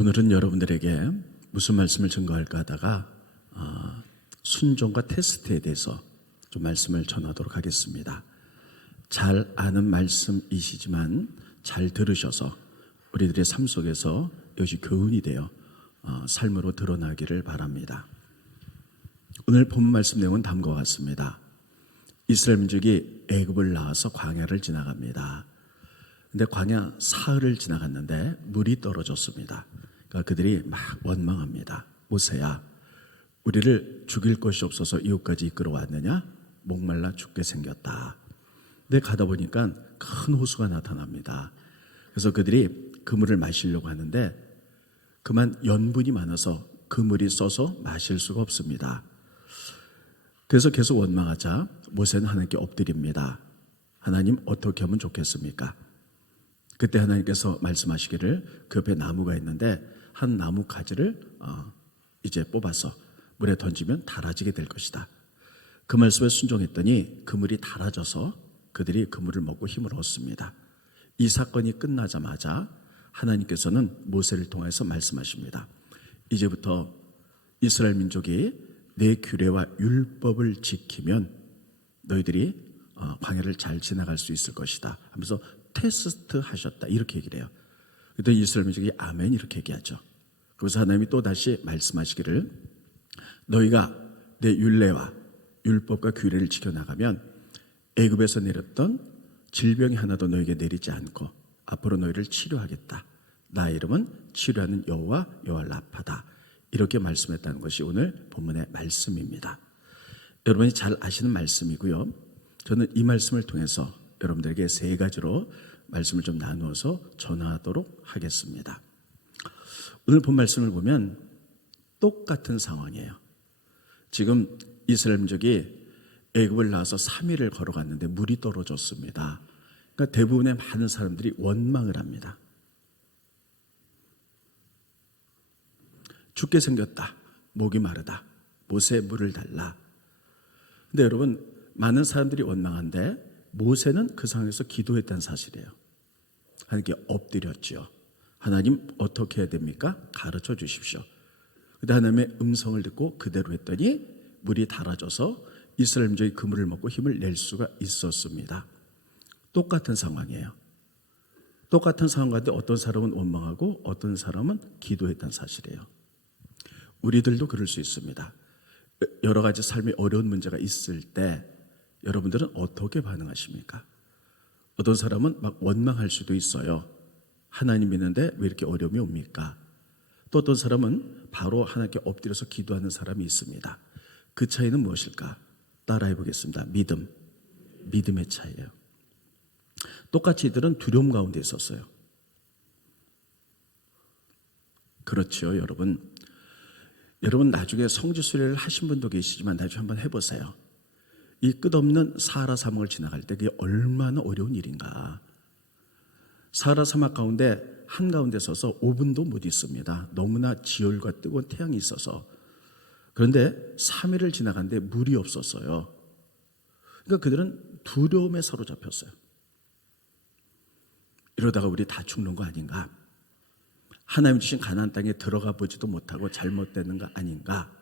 오늘은 여러분들에게 무슨 말씀을 증거할까 하다가 순종과 테스트에 대해서 좀 말씀을 전하도록 하겠습니다. 잘 아는 말씀이시지만 잘 들으셔서 우리들의 삶 속에서 이것이 교훈이 되어 삶으로 드러나기를 바랍니다. 오늘 본 말씀 내용은 다음과 같습니다. 이스라엘 민족이 애굽을 나와서 광야를 지나갑니다. 근데 광야 사흘을 지나갔는데 물이 떨어졌습니다. 그러니까 그들이 막 원망합니다. 모세야, 우리를 죽일 것이 없어서 이곳까지 이끌어왔느냐? 목말라 죽게 생겼다. 근데 가다 보니까 큰 호수가 나타납니다. 그래서 그들이 그 물을 마시려고 하는데 그만 연분이 많아서 그 물이 써서 마실 수가 없습니다. 그래서 계속 원망하자 모세는 하나님께 엎드립니다. 하나님, 어떻게 하면 좋겠습니까? 그때 하나님께서 말씀하시기를 그 옆에 나무가 있는데 한 나무 가지를 이제 뽑아서 물에 던지면 달아지게 될 것이다. 그 말씀에 순종했더니 그 물이 달아져서 그들이 그 물을 먹고 힘을 얻습니다. 이 사건이 끝나자마자 하나님께서는 모세를 통해서 말씀하십니다. 이제부터 이스라엘 민족이 내 규례와 율법을 지키면 너희들이 광야를 잘 지나갈 수 있을 것이다 하면서 테스트 하셨다, 이렇게 얘기를 해요. 그랬더니 이스라엘 민족이 아멘 이렇게 얘기하죠. 그래서 하나님이 또 다시 말씀하시기를 너희가 내 율례와 율법과 규례를 지켜나가면 애굽에서 내렸던 질병이 하나도 너에게 내리지 않고 앞으로 너희를 치료하겠다. 나의 이름은 치료하는 여호와 라파다. 이렇게 말씀했다는 것이 오늘 본문의 말씀입니다. 여러분이 잘 아시는 말씀이고요. 저는 이 말씀을 통해서 여러분들에게 세 가지로 말씀을 좀 나누어서 전하도록 하겠습니다. 오늘 본 말씀을 보면 똑같은 상황이에요. 지금 이스라엘 민족이 애굽을 나와서 3일을 걸어갔는데 물이 떨어졌습니다. 그러니까 대부분의 많은 사람들이 원망을 합니다. 죽게 생겼다. 목이 마르다. 모세 물을 달라. 근데 여러분, 많은 사람들이 원망한데 모세는 그 상황에서 기도했다는 사실이에요. 하나님께 엎드렸죠. 하나님, 어떻게 해야 됩니까? 가르쳐 주십시오. 그때 하나님의 음성을 듣고 그대로 했더니 물이 달아져서 이스라엘 민족이 그 물을 먹고 힘을 낼 수가 있었습니다. 똑같은 상황이에요. 똑같은 상황 가운데 어떤 사람은 원망하고 어떤 사람은 기도했다는 사실이에요. 우리들도 그럴 수 있습니다. 여러 가지 삶에 어려운 문제가 있을 때 여러분들은 어떻게 반응하십니까? 어떤 사람은 막 원망할 수도 있어요. 하나님 믿는데 왜 이렇게 어려움이 옵니까? 또 어떤 사람은 바로 하나님께 엎드려서 기도하는 사람이 있습니다. 그 차이는 무엇일까? 따라해 보겠습니다. 믿음의 차이예요. 똑같이 이들은 두려움 가운데 있었어요. 그렇죠, 여러분. 여러분 나중에 성지순례를 하신 분도 계시지만 나중에 한번 해보세요. 이 끝없는 사하라 사막을 지나갈 때 그게 얼마나 어려운 일인가. 사하라 사막 가운데 한가운데 서서 5분도 못 있습니다. 너무나 지열과 뜨거운 태양이 있어서. 그런데 3일을 지나갔는데 물이 없었어요. 그러니까 그들은 두려움에 사로잡혔어요. 이러다가 우리 다 죽는 거 아닌가? 하나님 주신 가나안 땅에 들어가 보지도 못하고 잘못되는 거 아닌가?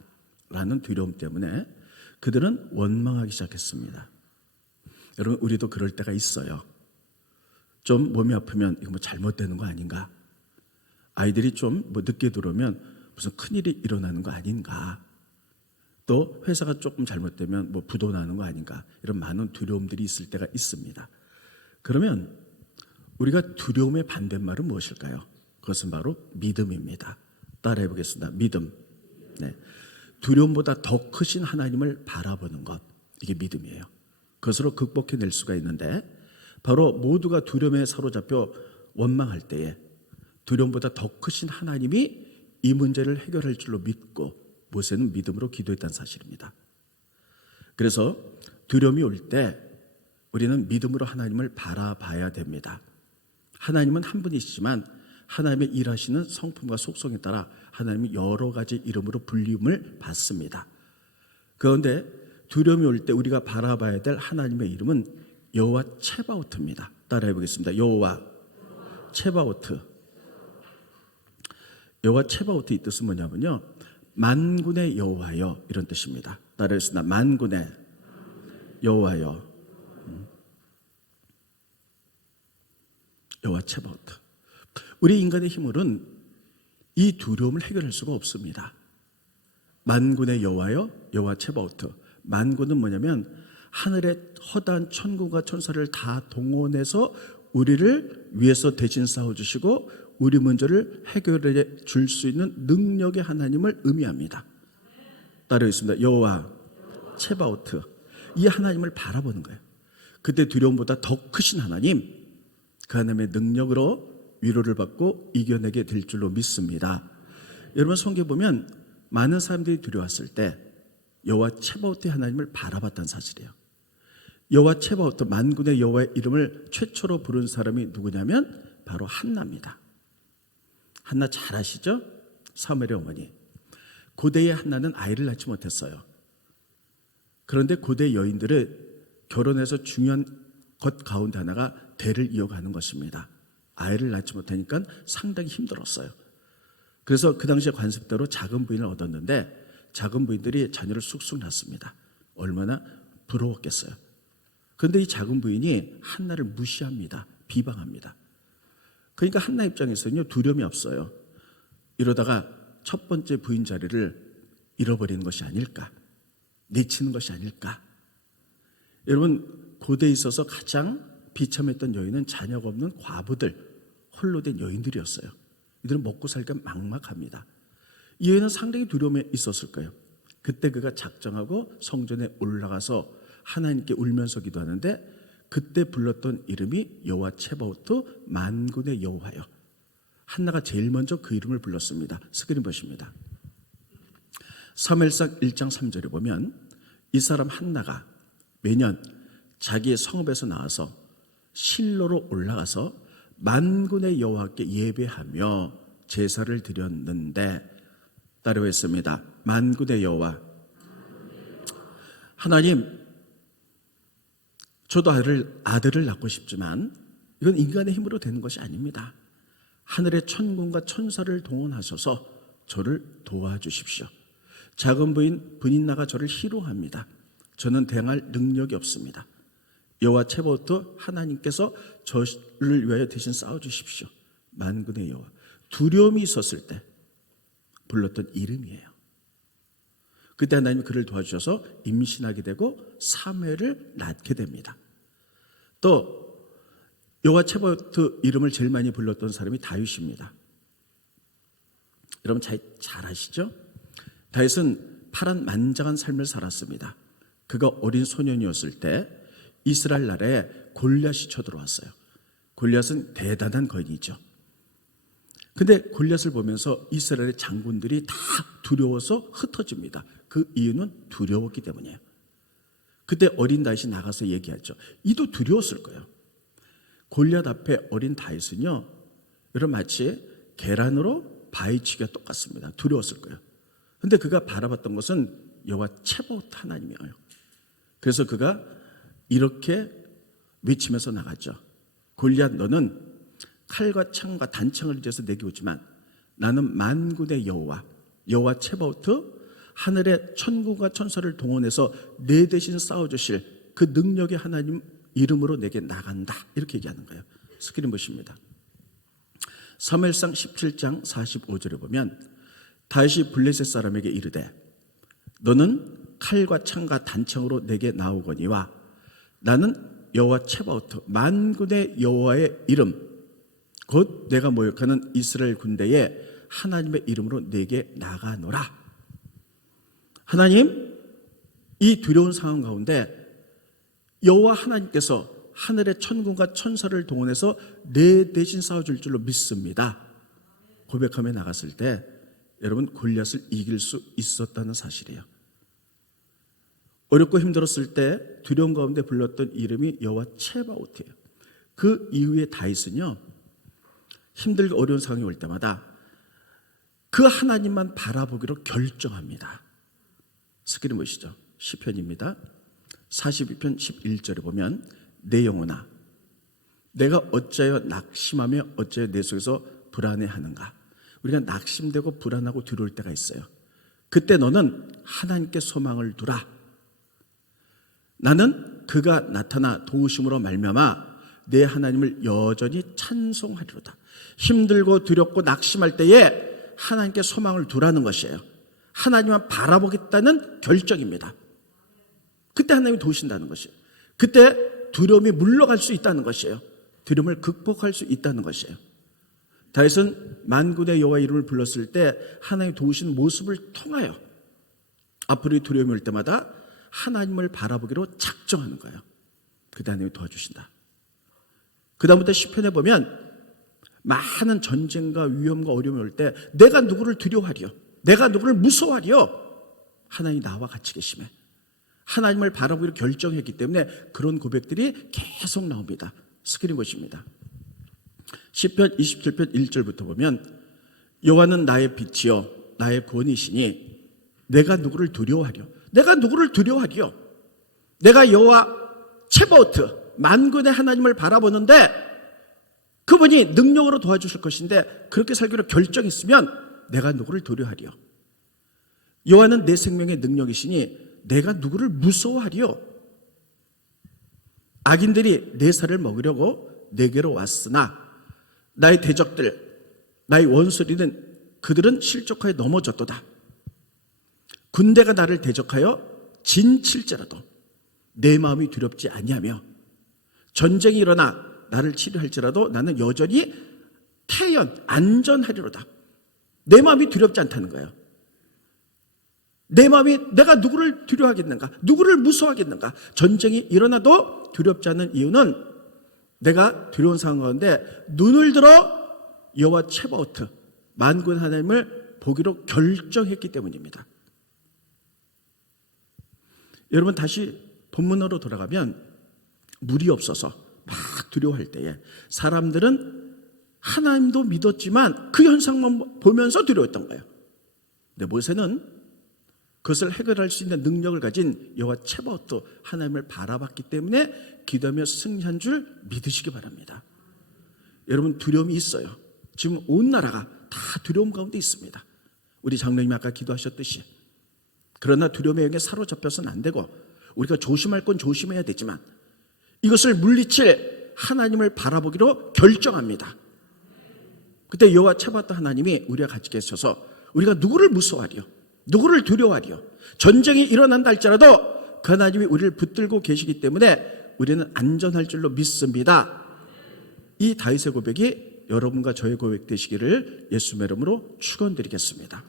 라는 두려움 때문에 그들은 원망하기 시작했습니다. 여러분, 우리도 그럴 때가 있어요. 좀 몸이 아프면 이거 뭐 잘못되는 거 아닌가? 아이들이 좀 뭐 늦게 들어오면 무슨 큰일이 일어나는 거 아닌가? 또 회사가 조금 잘못되면 뭐 부도 나는 거 아닌가? 이런 많은 두려움들이 있을 때가 있습니다. 그러면 우리가 두려움의 반대말은 무엇일까요? 그것은 바로 믿음입니다. 따라해 보겠습니다. 믿음. 네. 두려움보다 더 크신 하나님을 바라보는 것, 이게 믿음이에요. 그것으로 극복해낼 수가 있는데 바로 모두가 두려움에 사로잡혀 원망할 때에 두려움보다 더 크신 하나님이 이 문제를 해결할 줄로 믿고 모세는 믿음으로 기도했다는 사실입니다. 그래서 두려움이 올 때 우리는 믿음으로 하나님을 바라봐야 됩니다. 하나님은 한 분이시지만 하나님의 일하시는 성품과 속성에 따라 하나님이 여러 가지 이름으로 불림을 받습니다. 그런데 두려움이 올 때 우리가 바라봐야 될 하나님의 이름은 여호와 체바오트입니다. 따라해 보겠습니다. 여호와 체바오트. 여호와 체바오트 이 뜻은 뭐냐면요, 만군의 여호와여 이런 뜻입니다. 따라했습니다. 만군의 여호와여. 여호와 체바오트. 우리 인간의 힘으로는 이 두려움을 해결할 수가 없습니다. 만군의 여호와여, 여호와 체바오트. 만군은 뭐냐면 하늘의 허다한 천군과 천사를 다 동원해서 우리를 위해서 대신 싸워주시고 우리 문제를 해결해 줄 수 있는 능력의 하나님을 의미합니다. 따르겠습니다. 여호와 체바오트. 이 하나님을 바라보는 거예요. 그때 두려움보다 더 크신 하나님, 그 하나님의 능력으로 위로를 받고 이겨내게 될 줄로 믿습니다. 여러분, 성경에 보면 많은 사람들이 두려웠을 때 여호와 체바오트의 하나님을 바라봤다는 사실이에요. 여호와 체바오트, 만군의 여호와의 이름을 최초로 부른 사람이 누구냐면 바로 한나입니다. 한나 잘 아시죠? 사무엘의 어머니. 고대의 한나는 아이를 낳지 못했어요. 그런데 고대 여인들은 결혼해서 중요한 것 가운데 하나가 대를 이어가는 것입니다. 아이를 낳지 못하니까 상당히 힘들었어요. 그래서 그 당시에 관습대로 작은 부인을 얻었는데 작은 부인들이 자녀를 쑥쑥 낳습니다. 얼마나 부러웠겠어요. 그런데 이 작은 부인이 한나를 무시합니다. 비방합니다. 그러니까 한나 입장에서는요, 두려움이 없어요. 이러다가 첫 번째 부인 자리를 잃어버리는 것이 아닐까, 내치는 것이 아닐까. 여러분, 고대에 있어서 가장 비참했던 여인은 자녀가 없는 과부들, 홀로 된 여인들이었어요. 이들은 먹고 살기가 막막합니다. 이 여인은 상당히 두려움에 있었을 거예요. 그때 그가 작정하고 성전에 올라가서 하나님께 울면서 기도하는데 그때 불렀던 이름이 여호와 체바오트, 만군의 여호와여. 한나가 제일 먼저 그 이름을 불렀습니다. 스크린 보십니다. 사무엘상 1장 3절에 보면 이 사람 한나가 매년 자기의 성읍에서 나와서 실로로 올라가서 만군의 여호와께 예배하며 제사를 드렸는데, 따라했습니다. 만군의 여호와. 하나님, 저도 아들을 낳고 싶지만 이건 인간의 힘으로 되는 것이 아닙니다. 하늘의 천군과 천사를 동원하셔서 저를 도와주십시오. 작은 부인 브닌나가 저를 희롱합니다. 저는 대항할 능력이 없습니다. 여호와 체바오트 하나님께서 저를 위하여 대신 싸워주십시오. 만군의 여호와. 두려움이 있었을 때 불렀던 이름이에요. 그때 하나님이 그를 도와주셔서 임신하게 되고 사무엘을 낳게 됩니다. 또 여호와 체바오트 이름을 제일 많이 불렀던 사람이 다윗입니다. 여러분 잘 아시죠? 다윗은 파란만장한 삶을 살았습니다. 그가 어린 소년이었을 때 이스라엘 나라에 골리앗이 쳐들어왔어요. 골리앗은 대단한 거인이죠. 근데 골리앗을 보면서 이스라엘의 장군들이 다 두려워서 흩어집니다. 그 이유는 두려웠기 때문이에요. 그때 어린 다윗이 나가서 얘기하죠. 이도 두려웠을 거예요. 골리앗 앞에 어린 다윗은요, 여러분 마치 계란으로 바위치기가 똑같습니다. 두려웠을 거예요. 근데 그가 바라봤던 것은 여호와 체바오트 하나님이에요. 그래서 그가 이렇게 외치면서 나갔죠. 골리앗, 너는 칼과 창과 단창을 이제서 내게 오지만 나는 만군의 여호와, 여호와 체바오트, 하늘의 천군과 천사를 동원해서 내 대신 싸워주실 그 능력의 하나님 이름으로 내게 나간다. 이렇게 얘기하는 거예요. 스크린 보십니다. 사무엘상 17장 45절에 보면 다윗이 블레셋 사람에게 이르되 너는 칼과 창과 단창으로 내게 나오거니와 나는 여호와 체바오트 만군의 여호와의 이름 곧 내가 모욕하는 이스라엘 군대의 하나님의 이름으로 내게 나가노라. 하나님, 이 두려운 상황 가운데 여호와 하나님께서 하늘의 천군과 천사를 동원해서 내 대신 싸워줄 줄로 믿습니다. 고백하며 나갔을 때 여러분 골리앗을 이길 수 있었다는 사실이에요. 어렵고 힘들었을 때 두려움 가운데 불렀던 이름이 여호와 체바오트예요. 그 이후에 다윗은요, 힘들고 어려운 상황이 올 때마다 그 하나님만 바라보기로 결정합니다. 스크린 보시죠. 시편입니다. 42편 11절에 보면 내 영혼아 내가 어찌하여 낙심하며 어찌하여 내 속에서 불안해하는가. 우리가 낙심되고 불안하고 두려울 때가 있어요. 그때 너는 하나님께 소망을 두라. 나는 그가 나타나 도우심으로 말미암아 내 하나님을 여전히 찬송하리로다. 힘들고 두렵고 낙심할 때에 하나님께 소망을 두라는 것이에요. 하나님만 바라보겠다는 결정입니다. 그때 하나님이 도우신다는 것이에요. 그때 두려움이 물러갈 수 있다는 것이에요. 두려움을 극복할 수 있다는 것이에요. 다윗은 만군의 여호와 이름을 불렀을 때 하나님이 도우신 모습을 통하여 앞으로 두려움이 올 때마다 하나님을 바라보기로 작정하는 거예요. 그때 하나님이 도와주신다. 그 다음부터 시편에 보면 많은 전쟁과 위험과 어려움이 올 때 내가 누구를 두려워하리요? 내가 누구를 무서워하리요? 하나님이 나와 같이 계심에 하나님을 바라보기로 결정했기 때문에 그런 고백들이 계속 나옵니다. 스크린 보십니다. 시편 27편 1절부터 보면 여호와는 나의 빛이요 나의 구원이시니 내가 누구를 두려워하리요? 내가 누구를 두려워하리요? 내가 여호와 체바오트 만군의 하나님을 바라보는데 그분이 능력으로 도와주실 것인데 그렇게 살기로 결정했으면 내가 누구를 두려워하리요? 여호와는 내 생명의 능력이시니 내가 누구를 무서워하리요? 악인들이 내 살을 먹으려고 내게로 왔으나 나의 대적들 나의 원수들은 그들은 실족하여 넘어졌도다. 군대가 나를 대적하여 진칠지라도 내 마음이 두렵지 아니하며 전쟁이 일어나 나를 치료할지라도 나는 여전히 태연 안전하리로다. 내 마음이 두렵지 않다는 거예요. 내 마음이 내가 누구를 두려워하겠는가? 누구를 무서워하겠는가? 전쟁이 일어나도 두렵지 않는 이유는 내가 두려운 상황 가운데 눈을 들어 여호와 체바오트 만군 하나님을 보기로 결정했기 때문입니다. 여러분 다시 본문으로 돌아가면 물이 없어서 막 두려워할 때에 사람들은 하나님도 믿었지만 그 현상만 보면서 두려웠던 거예요. 근데 모세는 그것을 해결할 수 있는 능력을 가진 여호와 체바오트 하나님을 바라봤기 때문에 기도하며 승리한 줄 믿으시기 바랍니다. 여러분 두려움이 있어요. 지금 온 나라가 다 두려움 가운데 있습니다. 우리 장로님이 아까 기도하셨듯이. 그러나 두려움의 영에 사로잡혀서는 안 되고 우리가 조심할 건 조심해야 되지만 이것을 물리칠 하나님을 바라보기로 결정합니다. 그때 여호와 체바오트 하나님이 우리와 같이 계셔서 우리가 누구를 무서워하리요? 누구를 두려워하리요? 전쟁이 일어난다 할지라도 그 하나님이 우리를 붙들고 계시기 때문에 우리는 안전할 줄로 믿습니다. 이 다윗의 고백이 여러분과 저의 고백 되시기를 예수님의 이름으로 축원드리겠습니다.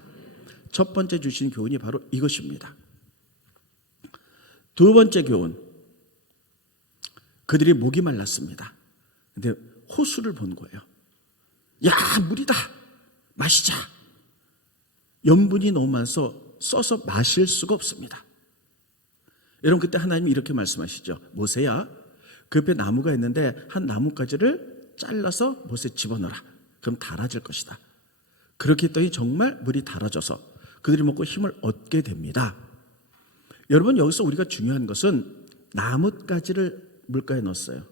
첫 번째 주신 교훈이 바로 이것입니다. 두 번째 교훈, 그들이 목이 말랐습니다. 근데 호수를 본 거예요. 야, 물이다. 마시자. 염분이 너무 많아서 써서 마실 수가 없습니다. 여러분 그때 하나님이 이렇게 말씀하시죠. 모세야, 그 옆에 나무가 있는데 한 나뭇가지를 잘라서 못에 집어넣어라. 그럼 달아질 것이다. 그렇게 했더니 정말 물이 달아져서 그들이 먹고 힘을 얻게 됩니다. 여러분 여기서 우리가 중요한 것은 나뭇가지를 물가에 넣었어요.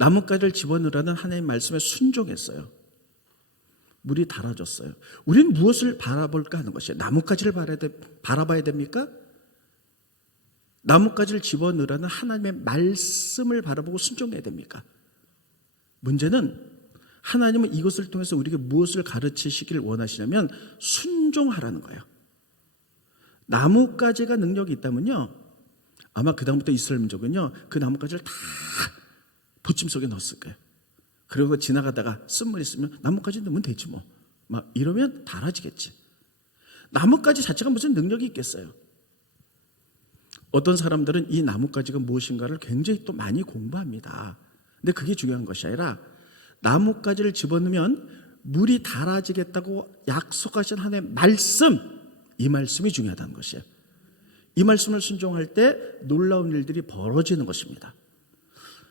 나뭇가지를 집어넣으라는 하나님의 말씀에 순종했어요. 물이 달아졌어요. 우리는 무엇을 바라볼까 하는 것이에요. 나뭇가지를 바라봐야 됩니까? 나뭇가지를 집어넣으라는 하나님의 말씀을 바라보고 순종해야 됩니까? 문제는 하나님은 이것을 통해서 우리에게 무엇을 가르치시길 원하시냐면 순종하라는 거예요. 나뭇가지가 능력이 있다면요 아마 그 다음부터 이스라엘 민족은요 그 나뭇가지를 다 부침 속에 넣었을 거예요. 그리고 지나가다가 쓴물 있으면 나뭇가지 넣으면 되지 뭐. 막 이러면 달아지겠지. 나뭇가지 자체가 무슨 능력이 있겠어요. 어떤 사람들은 이 나뭇가지가 무엇인가를 굉장히 또 많이 공부합니다. 근데 그게 중요한 것이 아니라 나뭇가지를 집어넣으면 물이 달아지겠다고 약속하신 하나님의 말씀, 이 말씀이 중요하다는 것이에요. 이 말씀을 순종할 때 놀라운 일들이 벌어지는 것입니다.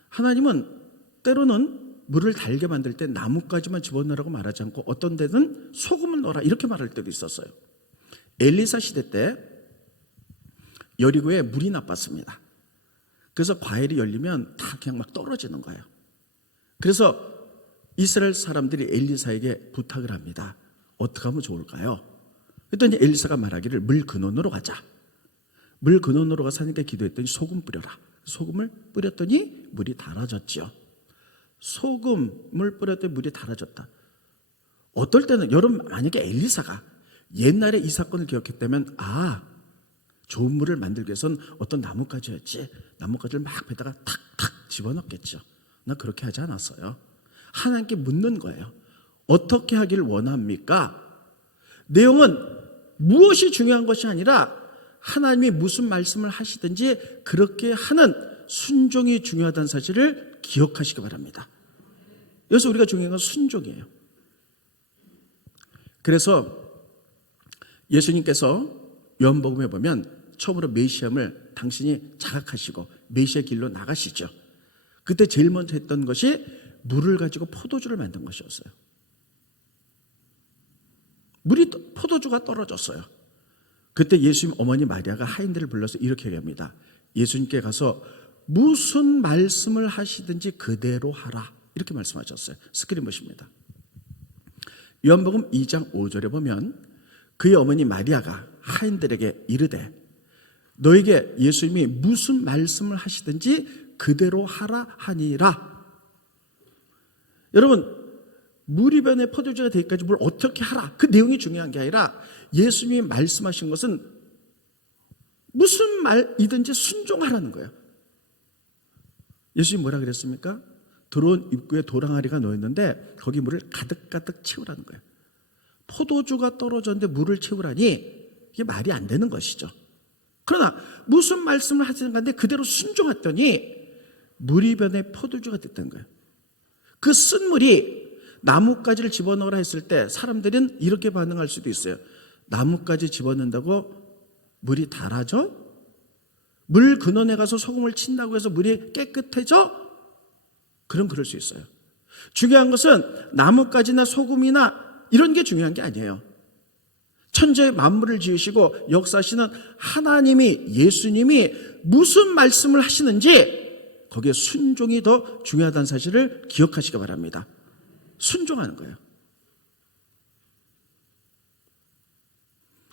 하나님은 때로는 물을 달게 만들 때 나뭇가지만 집어넣으라고 말하지 않고 어떤 데는 소금을 넣어라 이렇게 말할 때도 있었어요. 엘리사 시대 때 여리고에 물이 나빴습니다. 그래서 과일이 열리면 다 그냥 막 떨어지는 거예요. 그래서 이스라엘 사람들이 엘리사에게 부탁을 합니다. 어떻게 하면 좋을까요? 그랬더니 엘리사가 말하기를 물 근원으로 가자. 물 근원으로 가서 하나님께 기도했더니 소금 뿌려라. 소금을 뿌렸더니 물이 달아졌죠. 소금을 뿌렸더니 물이 달아졌다. 어떨 때는 여러분 만약에 엘리사가 옛날에 이 사건을 기억했다면 좋은 물을 만들기 위해서는 어떤 나뭇가지였지. 나뭇가지를 막 배다가 탁탁 집어넣겠죠. 나 그렇게 하지 않았어요. 하나님께 묻는 거예요. 어떻게 하기를 원합니까? 내용은 무엇이 중요한 것이 아니라 하나님이 무슨 말씀을 하시든지 그렇게 하는 순종이 중요하다는 사실을 기억하시기 바랍니다. 여기서 우리가 중요한 건 순종이에요. 그래서 예수님께서 요한복음에 보면 처음으로 메시아임을 당신이 자각하시고 메시아 길로 나가시죠. 그때 제일 먼저 했던 것이 물을 가지고 포도주를 만든 것이었어요. 포도주가 떨어졌어요. 그때 예수님 어머니 마리아가 하인들을 불러서 이렇게 얘기합니다. 예수님께 가서 무슨 말씀을 하시든지 그대로 하라. 이렇게 말씀하셨어요. 스크린 보십니다. 요한복음 2장 5절에 보면 그의 어머니 마리아가 하인들에게 이르되 너에게 예수님이 무슨 말씀을 하시든지 그대로 하라 하니라. 여러분, 물이 변해 포도주가 되기까지 뭘 어떻게 하라, 그 내용이 중요한 게 아니라 예수님이 말씀하신 것은 무슨 말이든지 순종하라는 거예요. 예수님이 뭐라 그랬습니까? 들어온 입구에 도랑아리가 놓였는데 거기 물을 가득가득 채우라는 거예요. 포도주가 떨어졌는데 물을 채우라니 이게 말이 안 되는 것이죠. 그러나 무슨 말씀을 하시는 간데 그대로 순종했더니 물이 변해 포도주가 됐다는 거예요. 그 쓴 물이 나뭇가지를 집어넣으라 했을 때 사람들은 이렇게 반응할 수도 있어요. 나뭇가지 집어넣는다고 물이 달아져? 물 근원에 가서 소금을 친다고 해서 물이 깨끗해져? 그럴 수 있어요. 중요한 것은 나뭇가지나 소금이나 이런 게 중요한 게 아니에요. 천지의 만물을 지으시고 역사하시는 하나님이, 예수님이 무슨 말씀을 하시는지 거기에 순종이 더 중요하다는 사실을 기억하시기 바랍니다. 순종하는 거예요.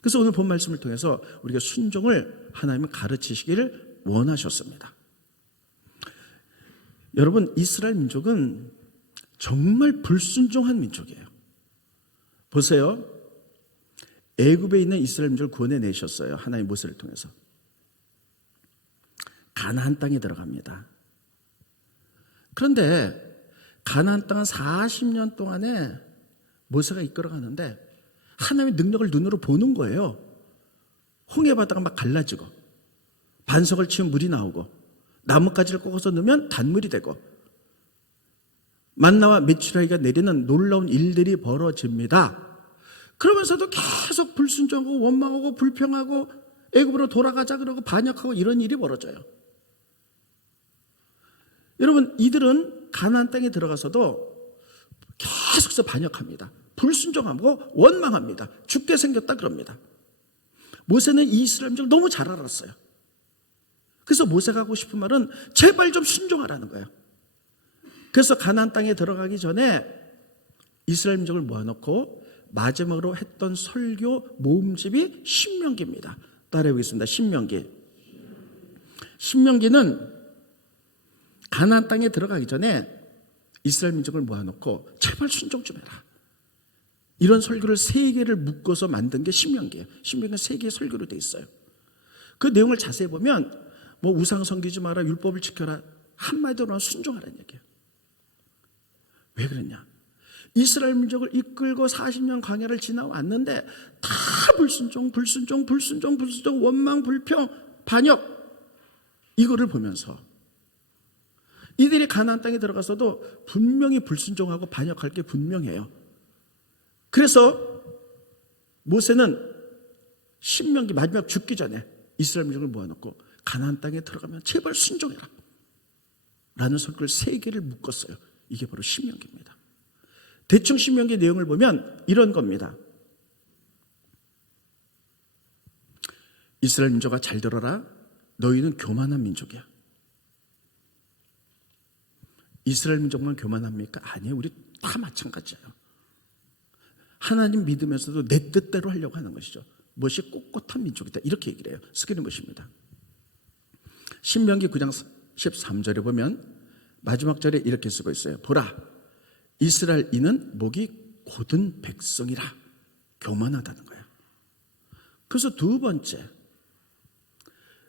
그래서 오늘 본 말씀을 통해서 우리가 순종을 하나님은 가르치시기를 원하셨습니다. 여러분, 이스라엘 민족은 정말 불순종한 민족이에요. 보세요. 애굽에 있는 이스라엘 민족을 구원해내셨어요. 하나님 모세를 통해서. 가나안 땅에 들어갑니다. 그런데 가나안 땅은 40년 동안에 모세가 이끌어가는데 하나님의 능력을 눈으로 보는 거예요. 홍해바다가 막 갈라지고 반석을 치면 물이 나오고 나뭇가지를 꺾어서 넣으면 단물이 되고 만나와 메추라기가 내리는 놀라운 일들이 벌어집니다. 그러면서도 계속 불순종하고 원망하고 불평하고 애굽으로 돌아가자 그러고 반역하고 이런 일이 벌어져요. 여러분, 이들은 가나안 땅에 들어가서도 계속해서 반역합니다. 불순종하고 원망합니다. 죽게 생겼다 그럽니다. 모세는 이 이스라엘 민족을 너무 잘 알았어요. 그래서 모세가 하고 싶은 말은 제발 좀 순종하라는 거예요. 그래서 가나안 땅에 들어가기 전에 이스라엘 민족을 모아놓고 마지막으로 했던 설교 모음집이 신명기입니다. 따라해 보겠습니다. 신명기. 신명기는 가나안 땅에 들어가기 전에 이스라엘 민족을 모아놓고 제발 순종 좀 해라. 이런 설교를 3개를 묶어서 만든 게 신명기예요. 신명기는 3개의 설교로 돼 있어요. 그 내용을 자세히 보면 뭐 우상 섬기지 마라, 율법을 지켜라, 한마디로 순종하라는 얘기예요. 왜 그러냐? 이스라엘 민족을 이끌고 40년 광야를 지나왔는데 다 불순종, 원망, 불평, 반역, 이거를 보면서 이들이 가나안 땅에 들어가서도 분명히 불순종하고 반역할 게 분명해요. 그래서 모세는 신명기 마지막 죽기 전에 이스라엘 민족을 모아놓고 가나안 땅에 들어가면 제발 순종해라 라는 설교를 3개를 묶었어요. 이게 바로 신명기입니다. 대충 신명기 내용을 보면 이런 겁니다. 이스라엘 민족아, 잘 들어라. 너희는 교만한 민족이야. 이스라엘 민족만 교만합니까? 아니에요. 우리 다 마찬가지예요. 하나님 믿으면서도 내 뜻대로 하려고 하는 것이죠. 무엇이 꼿꼿한 민족이다 이렇게 얘기를 해요. 스크린 보십니다. 신명기 9장 13절에 보면 마지막 절에 이렇게 쓰고 있어요. 보라, 이스라엘 이는 목이 곧은 백성이라. 교만하다는 거예요. 그래서 두 번째,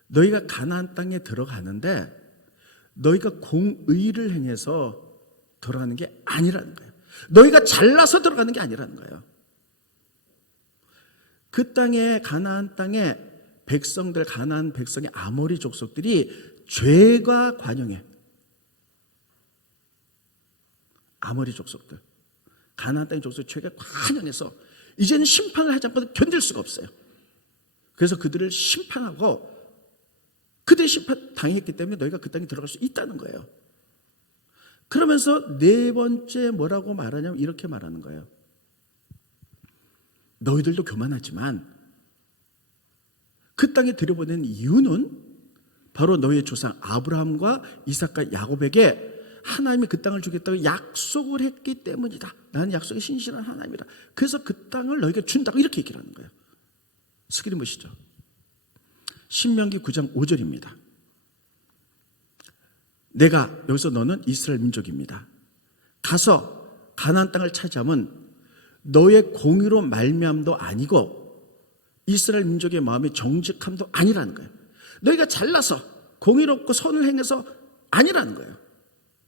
너희가 가나안 땅에 들어가는데 너희가 공의를 행해서 들어가는 게 아니라는 거예요. 너희가 잘나서 들어가는 게 아니라는 거예요. 그 땅에, 가나안 땅에 백성들, 가나안 백성의 아모리 족속들이 죄가 관영해. 아모리 족속들, 가나안 땅의 족속의 죄가 관영해서 이제는 심판을 하지 않고는 견딜 수가 없어요. 그래서 그들을 심판하고 그들 심판 당했기 때문에 너희가 그 땅에 들어갈 수 있다는 거예요. 그러면서 네 번째 뭐라고 말하냐면 이렇게 말하는 거예요. 너희들도 교만하지만 그 땅에 들여보낸 이유는 바로 너희의 조상 아브라함과 이삭과 야곱에게 하나님이 그 땅을 주겠다고 약속을 했기 때문이다. 나는 약속에 신실한 하나님이다. 그래서 그 땅을 너희에게 준다고 이렇게 얘기를 하는 거예요. 스크린 보시죠. 신명기 9장 5절입니다. 내가, 여기서 너는 이스라엘 민족입니다. 가서 가나안 땅을 차지하면 너의 공의로 말미암도 아니고 이스라엘 민족의 마음이 정직함도 아니라는 거예요. 너희가 잘나서 공의롭고 선을 행해서 아니라는 거예요.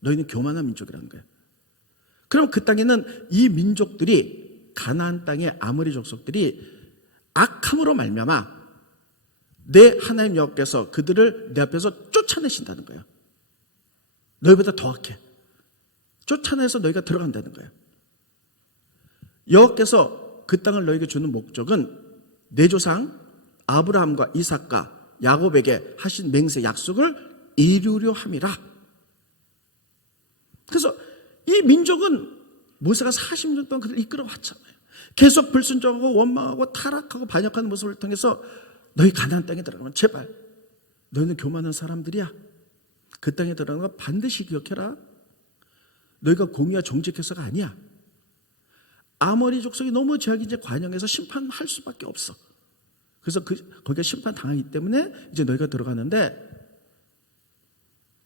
너희는 교만한 민족이라는 거예요. 그럼 그 땅에는 이 민족들이, 가나안 땅의 아모리 족속들이 악함으로 말미암아 내 하나님 여호와께서 그들을 내 앞에서 쫓아내신다는 거예요. 너희보다 더 악해. 쫓아내서 너희가 들어간다는 거예요. 여호와께서 그 땅을 너희에게 주는 목적은 내 조상 아브라함과 이삭과 야곱에게 하신 맹세 약속을 이루려 함이라. 그래서 이 민족은 모세가 40년 동안 그들을 이끌어 왔잖아요. 계속 불순종하고 원망하고 타락하고 반역하는 모습을 통해서 너희 가나안 땅에 들어가면 제발 너희는 교만한 사람들이야. 그 땅에 들어가는 거 반드시 기억해라. 너희가 공의와 정직해서가 아니야. 아모리 족속이 너무 죄악이 이제 관영해서 심판할 수밖에 없어. 그래서 거기가 심판 당하기 때문에 이제 너희가 들어가는데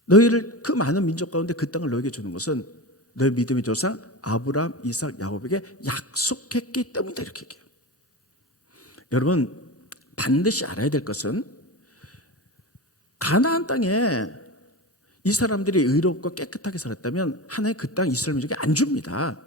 너희를 그 많은 민족 가운데 그 땅을 너희에게 주는 것은 너희 믿음의 조상 아브라함, 이삭, 야곱에게 약속했기 때문이다 이렇게 얘기해요. 여러분 반드시 알아야 될 것은 가나안 땅에 이 사람들이 의롭고 깨끗하게 살았다면 하나님 그 땅 이스라엘 민족에 안 줍니다.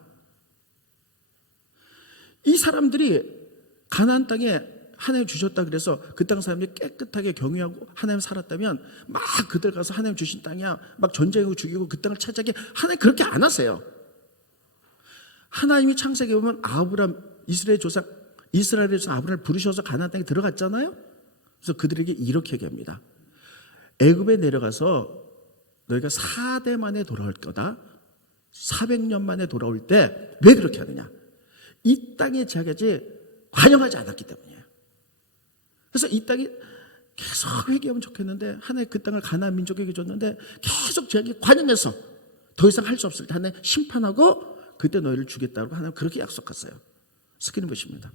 이 사람들이 가나안 땅에 하나님 주셨다 그래서 그 땅 사람들이 깨끗하게 경외하고 하나님 살았다면 막 그들 가서 하나님 주신 땅이야 막 전쟁하고 죽이고 그 땅을 차지하게 하나님 그렇게 안 하세요. 하나님이 창세기에 보면 아브라함, 이스라엘 조상 이스라엘에서 아브라함을 부르셔서 가나안 땅에 들어갔잖아요. 그래서 그들에게 이렇게 얘기합니다. 애굽에 내려가서 너희가 4대 만에 돌아올 거다. 400년 만에 돌아올 때 왜 그렇게 하느냐? 이 땅에 제약하지 관영하지 않았기 때문이에요. 그래서 이 땅이 계속 회개하면 좋겠는데 하나님 그 땅을 가나안 민족에게 줬는데 계속 제약이 관영해서 더 이상 할 수 없을 때 하나님 심판하고 그때 너희를 주겠다고 하나님 그렇게 약속했어요. 스크린 보십니다.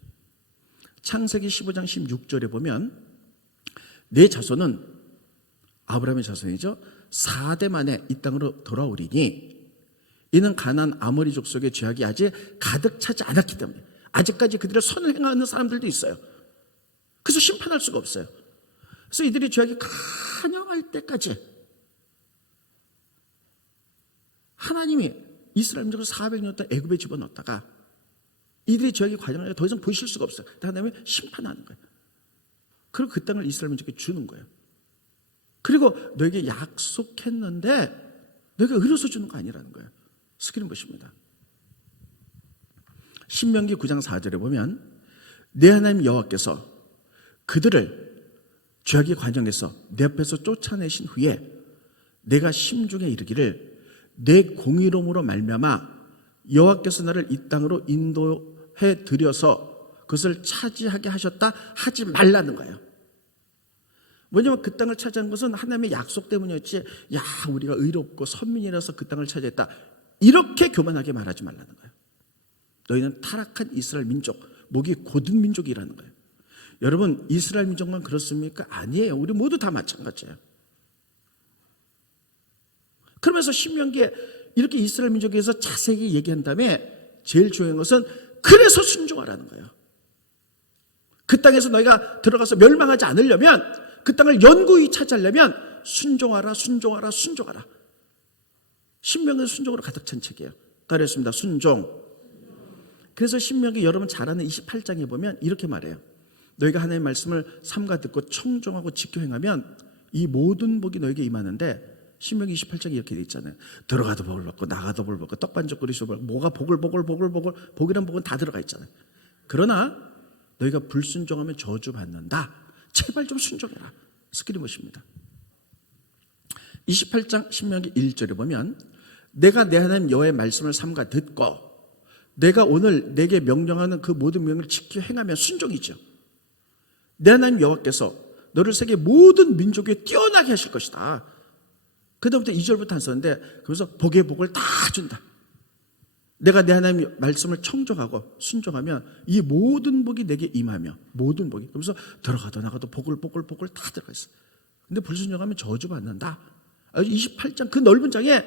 창세기 15장 16절에 보면 내 자손은 아브라함의 자손이죠. 4대 만에 이 땅으로 돌아오리니 이는 가나안 아모리 족속의 죄악이 아직 가득 차지 않았기 때문에 아직까지 그들을 선을 행하는 사람들도 있어요. 그래서 심판할 수가 없어요. 그래서 이들이 죄악이 관영할 때까지 하나님이 이스라엘 민족을 400년 동안 애굽에 집어넣었다가 이들의 죄악이 관영하니까 더 이상 보실 수가 없어요. 하나님이 심판하는 거예요. 그리고 그 땅을 이스라엘 민족에게 주는 거예요. 그리고 너에게 약속했는데 너희가 의로서 주는 거 아니라는 거예요. 스크린 보십니다. 신명기 9장 4절에 보면 내 하나님 여호와께서 그들을 죄악의 관영에서 내 앞에서 쫓아내신 후에 내가 심중에 이르기를 내 공의로움으로 말미암아 여호와께서 나를 이 땅으로 인도해 들여서 그것을 차지하게 하셨다 하지 말라는 거예요. 뭐냐면 그 땅을 차지한 것은 하나님의 약속 때문이었지, 야 우리가 의롭고 선민이라서 그 땅을 차지했다, 이렇게 교만하게 말하지 말라는 거예요. 너희는 타락한 이스라엘 민족, 목이 곧은 민족이라는 거예요. 여러분, 이스라엘 민족만 그렇습니까? 아니에요. 우리 모두 다 마찬가지예요. 그러면서 신명기에 이렇게 이스라엘 민족에 대해서 자세히 얘기한 다음에 제일 중요한 것은 그래서 순종하라는 거예요. 그 땅에서 너희가 들어가서 멸망하지 않으려면, 그 땅을 영구히 차지하려면 순종하라, 순종하라, 순종하라. 신명기는 순종으로 가득 찬 책이에요. 따라했습니다. 순종. 그래서 신명기 여러분 잘 아는 28장에 보면 이렇게 말해요. 너희가 하나님의 말씀을 삼가 듣고 청종하고 지켜 행하면 이 모든 복이 너에게 임하는데, 신명기 28장에 이렇게 돼 있잖아요. 들어가도 복을 받고 나가도 복을 받고 떡반죽거리시고 뭐가 복을 복이란 복은 다 들어가 있잖아요. 그러나 너희가 불순종하면 저주받는다. 제발 좀 순종해라. 스크리머십니다. 28장 신명기 1절에 보면 내가 내 하나님 여호와의 말씀을 삼가 듣고 내가 오늘 내게 명령하는 그 모든 명령을 지켜 행하면 순종이죠. 내 하나님 여호와께서 너를 세계 모든 민족에 뛰어나게 하실 것이다. 그 다음부터 2절부터 안 썼는데, 그래서 복의 복을 다 준다. 내가 내 하나님 말씀을 청종하고 순종하면 이 모든 복이 내게 임하며, 모든 복이, 그러면서 들어가도 나가도 복을 다 들어가 있어. 근데 불순종하면 저주받는다. 28장 그 넓은 장에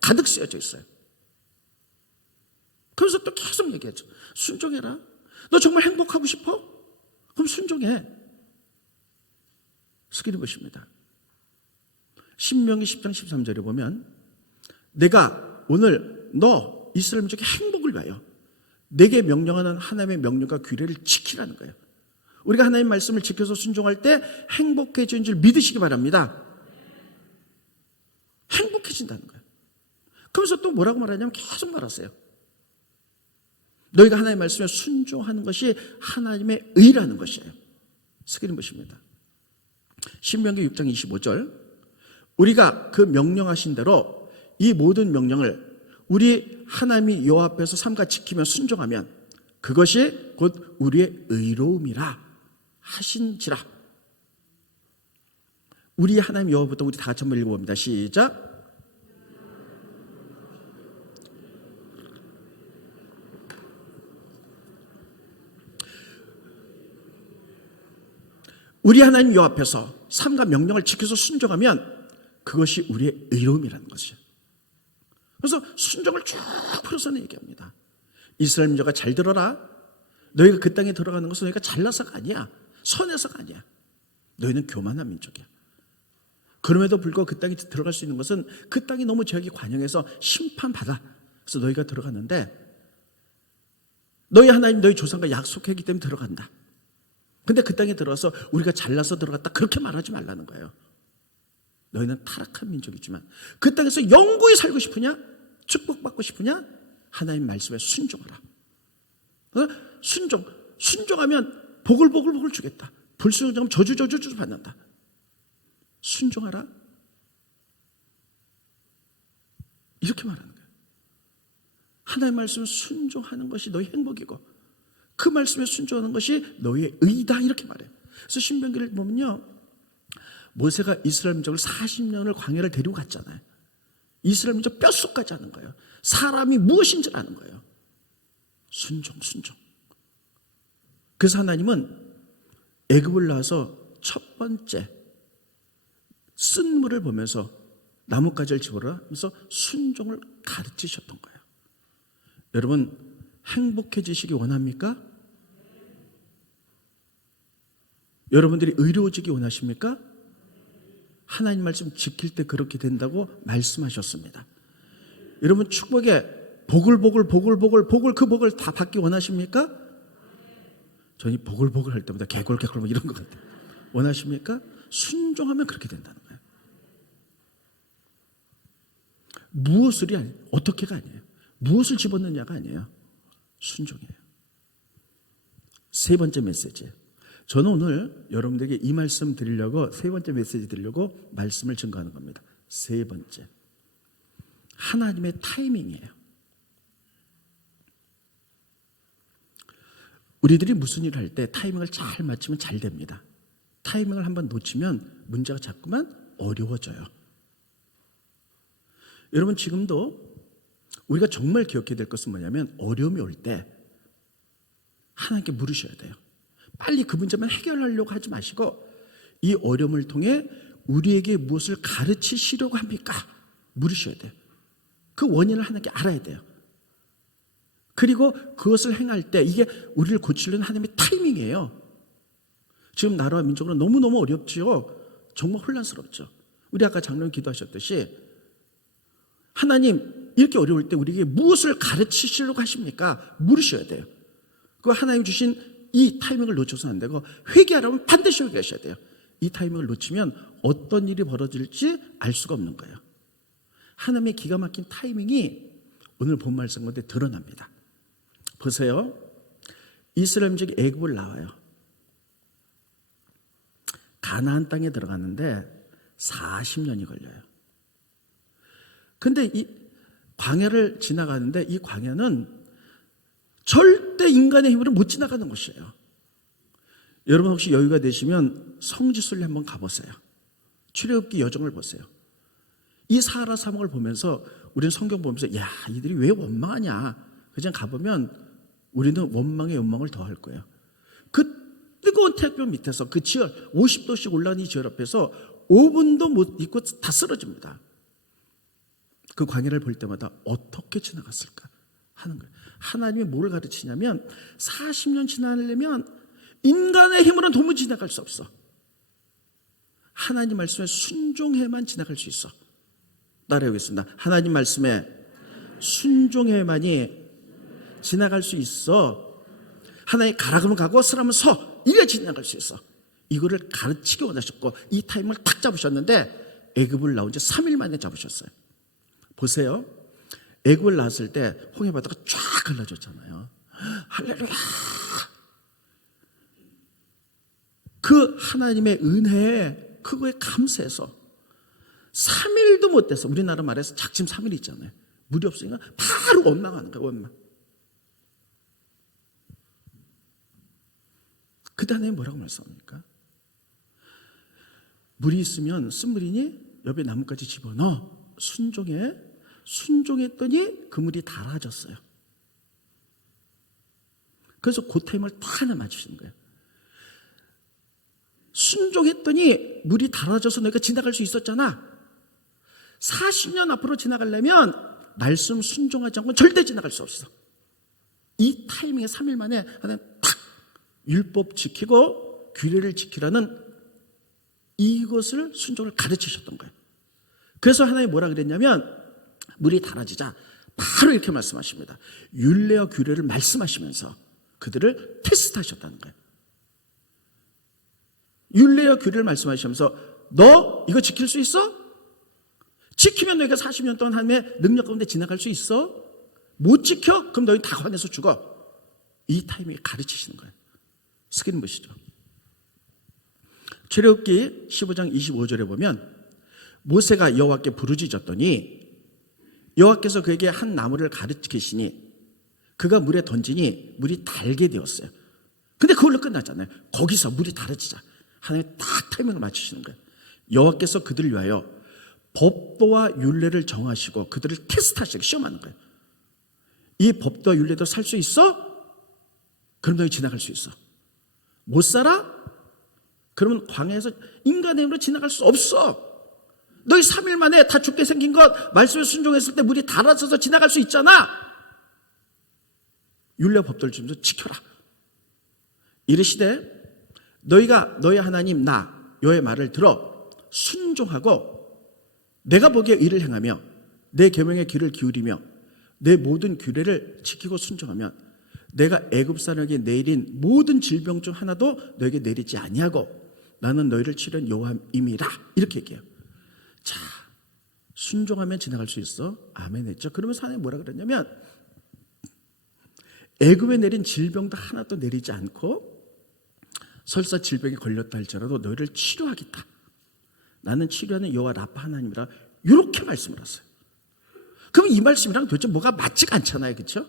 가득 쓰여져 있어요. 그래서 또 계속 얘기하죠. 순종해라. 너 정말 행복하고 싶어? 그럼 순종해. 스크린 보십니다. 신명기 10장 13절에 보면 내가 오늘 너 이스라엘 민족의 행복을 위하여 내게 명령하는 하나님의 명령과 규례를 지키라는 거예요. 우리가 하나님의 말씀을 지켜서 순종할 때 행복해지는 줄 믿으시기 바랍니다. 행복해진다는 거예요. 그러면서 또 뭐라고 말하냐면 계속 말하세요. 너희가 하나님의 말씀에 순종하는 것이 하나님의 의라는 것이에요. 스크린 보십니다. 신명기 6장 25절, 우리가 그 명령하신 대로 이 모든 명령을 우리 하나님이 여호와 앞에서 삼가 지키며 순종하면 그것이 곧 우리의 의로움이라 하신지라. 우리 하나님 여호와부터 우리 다 같이 한번 읽어봅니다. 시작. 우리 하나님 여호와 앞에서 삼가 명령을 지켜서 순종하면 그것이 우리의 의로움이라는 것이죠. 그래서 순종을 쭉 풀어서는 얘기합니다. 이스라엘 민족아 잘 들어라. 너희가 그 땅에 들어가는 것은 너희가 잘나서가 아니야. 선해서가 아니야. 너희는 교만한 민족이야. 그럼에도 불구하고 그 땅에 들어갈 수 있는 것은 그 땅이 너무 죄악이 관영해서 심판받아. 그래서 너희가 들어가는데 너희 하나님 너희 조상과 약속했기 때문에 들어간다. 근데 그 땅에 들어와서 우리가 잘나서 들어갔다 그렇게 말하지 말라는 거예요. 너희는 타락한 민족이지만 그 땅에서 영구히 살고 싶으냐? 축복받고 싶으냐? 하나님 말씀에 순종하라. 순종하면 복을 주겠다. 불순종하면 저주 받는다. 순종하라. 이렇게 말하는 거예요. 하나님 말씀에 순종하는 것이 너희 행복이고 그 말씀에 순종하는 것이 너희의 의다, 이렇게 말해요. 그래서 신명기를 보면요, 모세가 이스라엘 민족을 40년을 광야를 데리고 갔잖아요. 이스라엘 민족 뼛속까지 하는 거예요. 사람이 무엇인지 아는 거예요. 순종. 그래서 하나님은 애굽을 나와서 첫 번째 쓴 물을 보면서 나뭇가지를 집어라 하면서 순종을 가르치셨던 거예요. 여러분, 행복해지시기 원합니까? 여러분들이 의로워지기 원하십니까? 하나님 말씀 지킬 때 그렇게 된다고 말씀하셨습니다. 여러분, 축복에 복을 그 복을 다 받기 원하십니까? 저는 복을 할 때보다 개골 이런 것 같아요. 원하십니까? 순종하면 그렇게 된다는 거예요. 무엇을이 아니에요. 어떻게가 아니에요. 무엇을 집어넣느냐가 아니에요. 순종이에요. 세 번째 메시지예요. 저는 오늘 여러분들에게 이 말씀 드리려고, 세 번째 메시지 드리려고 말씀을 증거하는 겁니다. 세 번째, 하나님의 타이밍이에요. 우리들이 무슨 일을 할 때 타이밍을 잘 맞추면 잘 됩니다. 타이밍을 한번 놓치면 문제가 자꾸만 어려워져요. 여러분, 지금도 우리가 정말 기억해야 될 것은 뭐냐면, 어려움이 올 때 하나님께 물으셔야 돼요. 빨리 그 문제만 해결하려고 하지 마시고, 이 어려움을 통해 우리에게 무엇을 가르치시려고 합니까? 물으셔야 돼요. 그 원인을 하나님께 알아야 돼요. 그리고 그것을 행할 때 이게 우리를 고치려는 하나님의 타이밍이에요. 지금 나라와 민족으로 너무너무 어렵지요. 정말 혼란스럽죠. 우리 아까 장로님 기도하셨듯이, 하나님 이렇게 어려울 때 우리에게 무엇을 가르치시려고 하십니까? 물으셔야 돼요. 그 하나님 주신 이 타이밍을 놓쳐서는 안 되고, 회개하라면 반드시 회개하셔야 돼요. 이 타이밍을 놓치면 어떤 일이 벌어질지 알 수가 없는 거예요. 하나님의 기가 막힌 타이밍이 오늘 본 말씀 가운데 드러납니다. 보세요. 이스라엘 민족이 애굽을 나와요. 가나안 땅에 들어가는데 40년이 걸려요. 근데 이 광야를 지나가는데, 이 광야는 절대 인간의 힘으로 못 지나가는 곳이에요. 여러분 혹시 여유가 되시면 성지순례 한번 가보세요. 출애굽기 여정을 보세요. 이 사하라 사막을 보면서 우리는 성경 보면서, 야, 이들이 왜 원망하냐. 그냥 가보면 우리는 원망의 원망을 더할 거예요. 그 뜨거운 태풍 밑에서 그 지열 50도씩 올라가는 이 지열 앞에서 5분도 못 있고 다 쓰러집니다. 그 광야를 볼 때마다 어떻게 지나갔을까 하는 거예요. 하나님이 뭘 가르치냐면, 40년 지나려면 인간의 힘으로는 도무지 지나갈 수 없어. 하나님 말씀에 순종해만 지나갈 수 있어. 따라해보겠습니다. 하나님 말씀에 순종해만이 지나갈 수 있어. 하나님 가라 그러면 가고, 서라면 서. 이래 지나갈 수 있어. 이거를 가르치기 원하셨고, 이 타임을 탁 잡으셨는데 애굽을 나온 지 3일 만에 잡으셨어요. 보세요. 애굽을 나왔을 때 홍해바다가 쫙 갈라졌잖아요. 할렐루야. 그 하나님의 은혜에 그거에 감사해서 3일도 못 돼서, 우리나라 말해서 작심 3일 있잖아요. 물이 없으니까 바로 원망하는 거예요. 원망. 그 다음에 뭐라고 말씀합니까? 물이 있으면 쓴물이니 옆에 나뭇가지 집어넣어. 순종했더니 그 물이 달아졌어요. 그래서 그 타임을 다 하나 맞추시는 거예요. 순종했더니 물이 달아져서 너희가 지나갈 수 있었잖아. 40년 앞으로 지나가려면 말씀 순종하지 않고는 절대 지나갈 수 없어. 이 타이밍에 3일 만에 하나님 탁 율법 지키고 규례를 지키라는 이것을 순종을 가르치셨던 거예요. 그래서 하나님이 뭐라 그랬냐면, 물이 달아지자 바로 이렇게 말씀하십니다. 율례와 규례를 말씀하시면서 그들을 테스트하셨다는 거예요. 율례와 규례를 말씀하시면서, 너 이거 지킬 수 있어? 지키면 너희가 40년 동안 하나님의 능력 가운데 지나갈 수 있어? 못 지켜? 그럼 너희 다 화내서 죽어. 이 타이밍에 가르치시는 거예요. 스크린 보시죠. 출애굽기 15장 25절에 보면, 모세가 여호와께 부르짖었더니 여호와께서 그에게 한 나무를 가르치시니 그가 물에 던지니 물이 달게 되었어요. 근데 그걸로 끝나잖아요. 거기서 물이 달아지자 하나님 딱 타이밍을 맞추시는 거예요. 여호와께서 그들을 위하여 법도와 율례를 정하시고 그들을 테스트하시고 시험하는 거예요. 이 법도와 율례도 살 수 있어? 그럼 너희 지나갈 수 있어. 못 살아? 그러면 광야에서 인간의 힘으로 지나갈 수 없어. 너희 3일 만에 다 죽게 생긴 것 말씀에 순종했을 때 물이 달아져서 지나갈 수 있잖아. 율례 법도를 좀 지켜라. 이르시되 너희가 너희 하나님 나 여호와의 말을 들어 순종하고 내가 보기에 의를 행하며 내 계명의 귀를 기울이며 내 모든 규례를 지키고 순종하면 내가 애굽 사람에게 내린 모든 질병 중 하나도 너에게 내리지 아니하고 나는 너희를 치료한 여호와임이라. 이렇게 얘기해요. 자, 순종하면 지나갈 수 있어. 아멘 했죠. 그러면서 하나님 뭐라 그랬냐면, 애굽에 내린 질병도 하나도 내리지 않고 설사 질병에 걸렸다 할지라도 너희를 치료하겠다. 나는 치료하는 여호와 라파 하나님이라. 이렇게 말씀을 하세요. 그럼 이 말씀이랑 도대체 뭐가 맞지가 않잖아요. 그렇죠?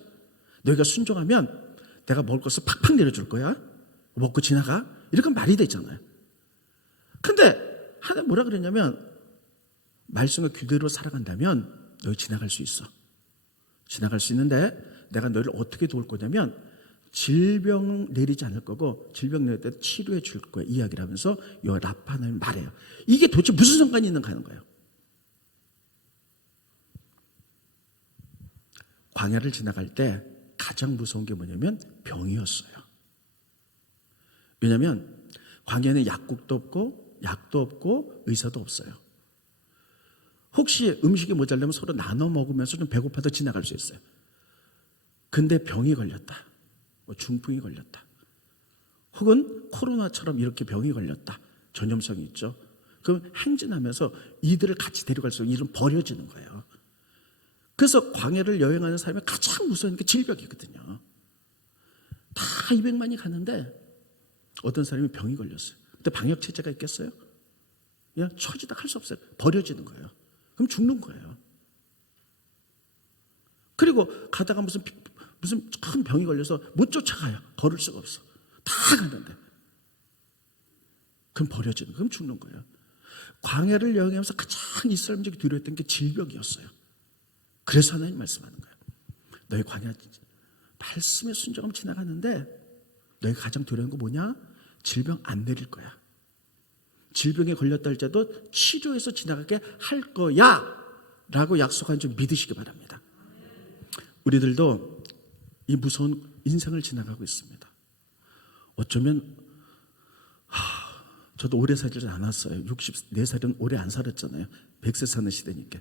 너희가 순종하면 내가 먹을 것을 팍팍 내려줄 거야. 먹고 지나가. 이렇게 말이 되잖아요. 근데 하나님 뭐라 그랬냐면 말씀과 그대로 살아간다면 너희 지나갈 수 있어. 지나갈 수 있는데 내가 너희를 어떻게 도울 거냐면 질병 내리지 않을 거고 질병 내릴 때 치료해 줄 거야 이야기를 하면서 요 라파는 말해요. 이게 도대체 무슨 상관이 있는가 하는 거예요. 광야를 지나갈 때 가장 무서운 게 뭐냐면 병이었어요. 왜냐하면 광야에는 약국도 없고 약도 없고 의사도 없어요. 혹시 음식이 모자라면 서로 나눠 먹으면서 좀 배고파도 지나갈 수 있어요. 근데 병이 걸렸다, 뭐 중풍이 걸렸다, 혹은 코로나처럼 이렇게 병이 걸렸다, 전염성이 있죠. 그럼 행진하면서 이들을 같이 데려갈 수 있는 일은 버려지는 거예요. 그래서 광야를 여행하는 사람이 가장 무서운 게 질병이거든요. 다 200만이 가는데 어떤 사람이 병이 걸렸어요. 근데 방역 체제가 있겠어요? 그냥 처지다 할 수 없어요. 버려지는 거예요. 그럼 죽는 거예요. 그리고 가다가 무슨 큰 병이 걸려서 못 쫓아가요. 걸을 수가 없어. 다 갔는데. 그럼 버려지는, 그럼 죽는 거예요. 광야를 여행하면서 가장 이스라엘민족이 두려웠던 게 질병이었어요. 그래서 하나님 말씀하는 거예요. 너희 광야 말씀에 순종하면 지나가는데 너희가 가장 두려운 거 뭐냐? 질병 안 내릴 거야. 질병에 걸렸다 할지라도 치료해서 지나가게 할 거야 라고 약속한 줄 믿으시기 바랍니다. 우리들도 이 무서운 인생을 지나가고 있습니다. 어쩌면 저도 오래 살지 않았어요. 64살은 오래 안 살았잖아요. 100세 사는 시대니까.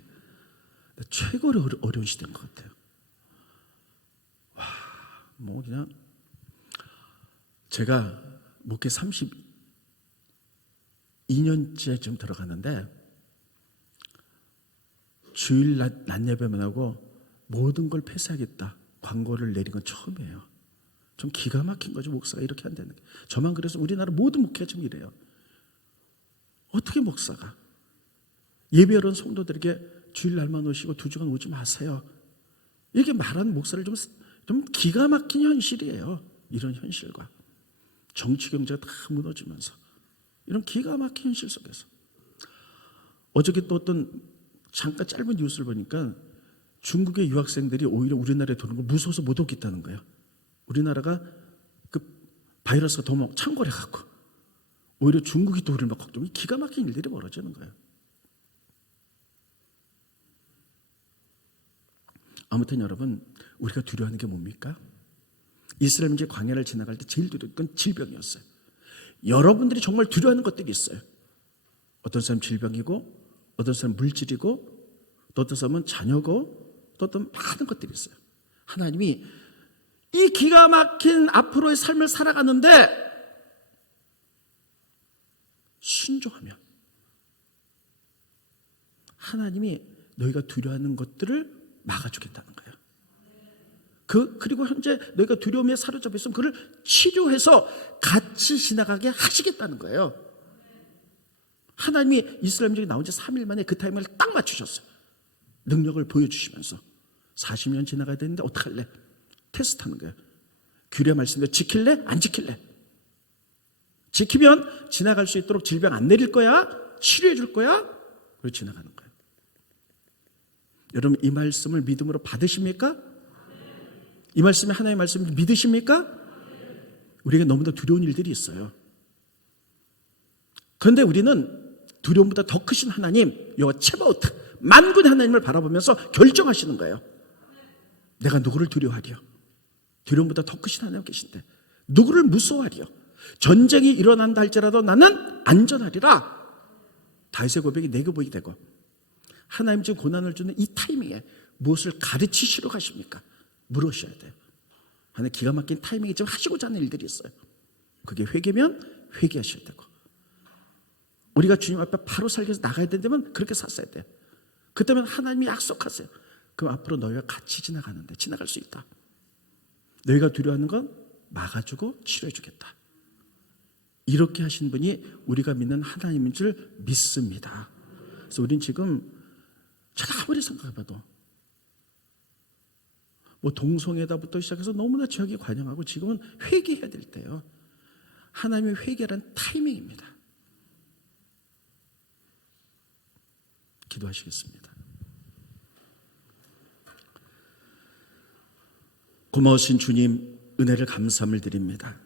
최고로 어려운 시대인 것 같아요. 뭐 그냥 제가 목회 32년째 좀 들어가는데 주일 낮 예배만 하고 모든 걸 폐쇄하겠다 광고를 내린 건 처음이에요. 좀 기가 막힌 거죠. 목사가 이렇게 한다는 게. 저만 그래서 우리나라 모든 목회가 좀 이래요. 어떻게 목사가 예배하러 온 성도들에게 주일 날만 오시고 2주간 오지 마세요 이렇게 말하는 목사를 좀 기가 막힌 현실이에요. 이런 현실과 정치 경제가 다 무너지면서 이런 기가 막힌 현실 속에서 어저께 또 어떤 잠깐 짧은 뉴스를 보니까 중국의 유학생들이 오히려 우리나라에 도는 걸 무서워서 못 오겠다는 거예요. 우리나라가 그 바이러스가 더 창궐해 갖고 오히려 중국이 또 우리를 막 걱정이 기가 막힌 일들이 벌어지는 거예요. 아무튼 여러분 우리가 두려워하는 게 뭡니까? 이스라엘 민족이 광야를 지나갈 때 제일 두려웠던 질병이었어요. 여러분들이 정말 두려워하는 것들이 있어요. 어떤 사람은 질병이고 어떤 사람은 물질이고 또 어떤 사람은 자녀고 또 어떤 많은 것들이 있어요. 하나님이 이 기가 막힌 앞으로의 삶을 살아가는데 순종하면 하나님이 너희가 두려워하는 것들을 막아주겠다는 거예요. 그리고 현재 너희가 두려움에 사로잡혀 있으면 그를 치료해서 같이 지나가게 하시겠다는 거예요. 하나님이 이스라엘 민족이 나온 지 3일 만에 그 타임을 딱 맞추셨어요. 능력을 보여주시면서 40년 지나가야 되는데 어떡할래? 테스트하는 거예요. 규례 말씀대로 지킬래? 안 지킬래? 지키면 지나갈 수 있도록 질병 안 내릴 거야? 치료해 줄 거야? 그리고 지나가는 거예요. 여러분 이 말씀을 믿음으로 받으십니까? 이 말씀이 하나님의 말씀을 믿으십니까? 우리에게 너무나 두려운 일들이 있어요. 그런데 우리는 두려움보다 더 크신 하나님 여호와 체바오트 만군의 하나님을 바라보면서 결정하시는 거예요. 내가 누구를 두려워하리요? 두려움보다 더 크신 하나님 계신데 누구를 무서워하리요? 전쟁이 일어난다 할지라도 나는 안전하리라. 다윗의 고백이 내게 보이게 되고 하나님 중 고난을 주는 이 타이밍에 무엇을 가르치시러 가십니까? 물으셔야 돼요. 하나님 기가 막힌 타이밍에 지금 하시고자 하는 일들이 있어요. 그게 회개면 회개하셔야 되고 우리가 주님 앞에 바로 살기 위해서 나가야 된다면 그렇게 샀어야 돼요. 그때면 하나님이 약속하세요. 그럼 앞으로 너희가 같이 지나가는데 지나갈 수 있다. 너희가 두려워하는 건 막아주고 치료해 주겠다. 이렇게 하신 분이 우리가 믿는 하나님인 줄 믿습니다. 그래서 우린 지금 제가 아무리 생각해봐도 뭐 동성애다부터 시작해서 너무나 죄악이 관영하고 지금은 회개해야 될 때예요. 하나님의 회개란 타이밍입니다. 기도하시겠습니다. 고마우신 주님, 은혜를 감사함을 드립니다.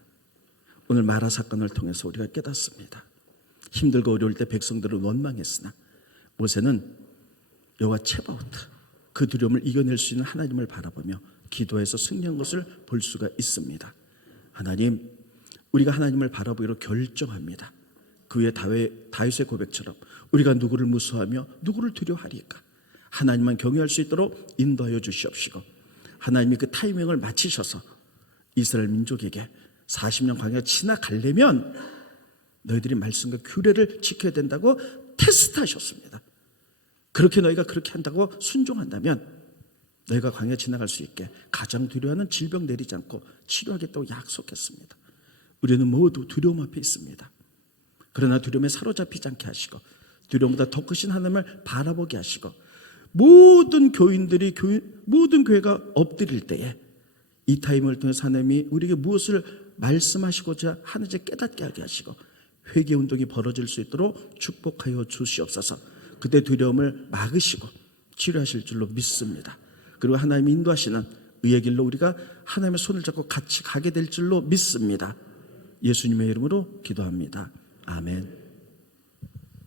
오늘 마라 사건을 통해서 우리가 깨닫습니다. 힘들고 어려울 때 백성들은 원망했으나 모세는 여호와 체바오트, 그 두려움을 이겨낼 수 있는 하나님을 바라보며 기도해서 승리한 것을 볼 수가 있습니다. 하나님, 우리가 하나님을 바라보기로 결정합니다. 그 후에 다윗의 고백처럼 우리가 누구를 무서워하며 누구를 두려워하리까? 하나님만 경외할 수 있도록 인도하여 주시옵시고, 하나님이 그 타이밍을 맞추셔서 이스라엘 민족에게 40년 광야가 지나가려면 너희들이 말씀과 규례를 지켜야 된다고 테스트하셨습니다. 그렇게 너희가 그렇게 한다고 순종한다면 너희가 광야 지나갈 수 있게 가장 두려워하는 질병 내리지 않고 치료하겠다고 약속했습니다. 우리는 모두 두려움 앞에 있습니다. 그러나 두려움에 사로잡히지 않게 하시고 두려움보다 더 크신 하나님을 바라보게 하시고, 모든 교인들이 모든 교회가 엎드릴 때에 이 타임을 통해서 하나님이 우리에게 무엇을 말씀하시고자 하는지 깨닫게 하게 하시고 회개 운동이 벌어질 수 있도록 축복하여 주시옵소서. 그때 두려움을 막으시고 치료하실 줄로 믿습니다. 그리고 하나님이 인도하시는 의의 길로 우리가 하나님의 손을 잡고 같이 가게 될 줄로 믿습니다. 예수님의 이름으로 기도합니다. 아멘.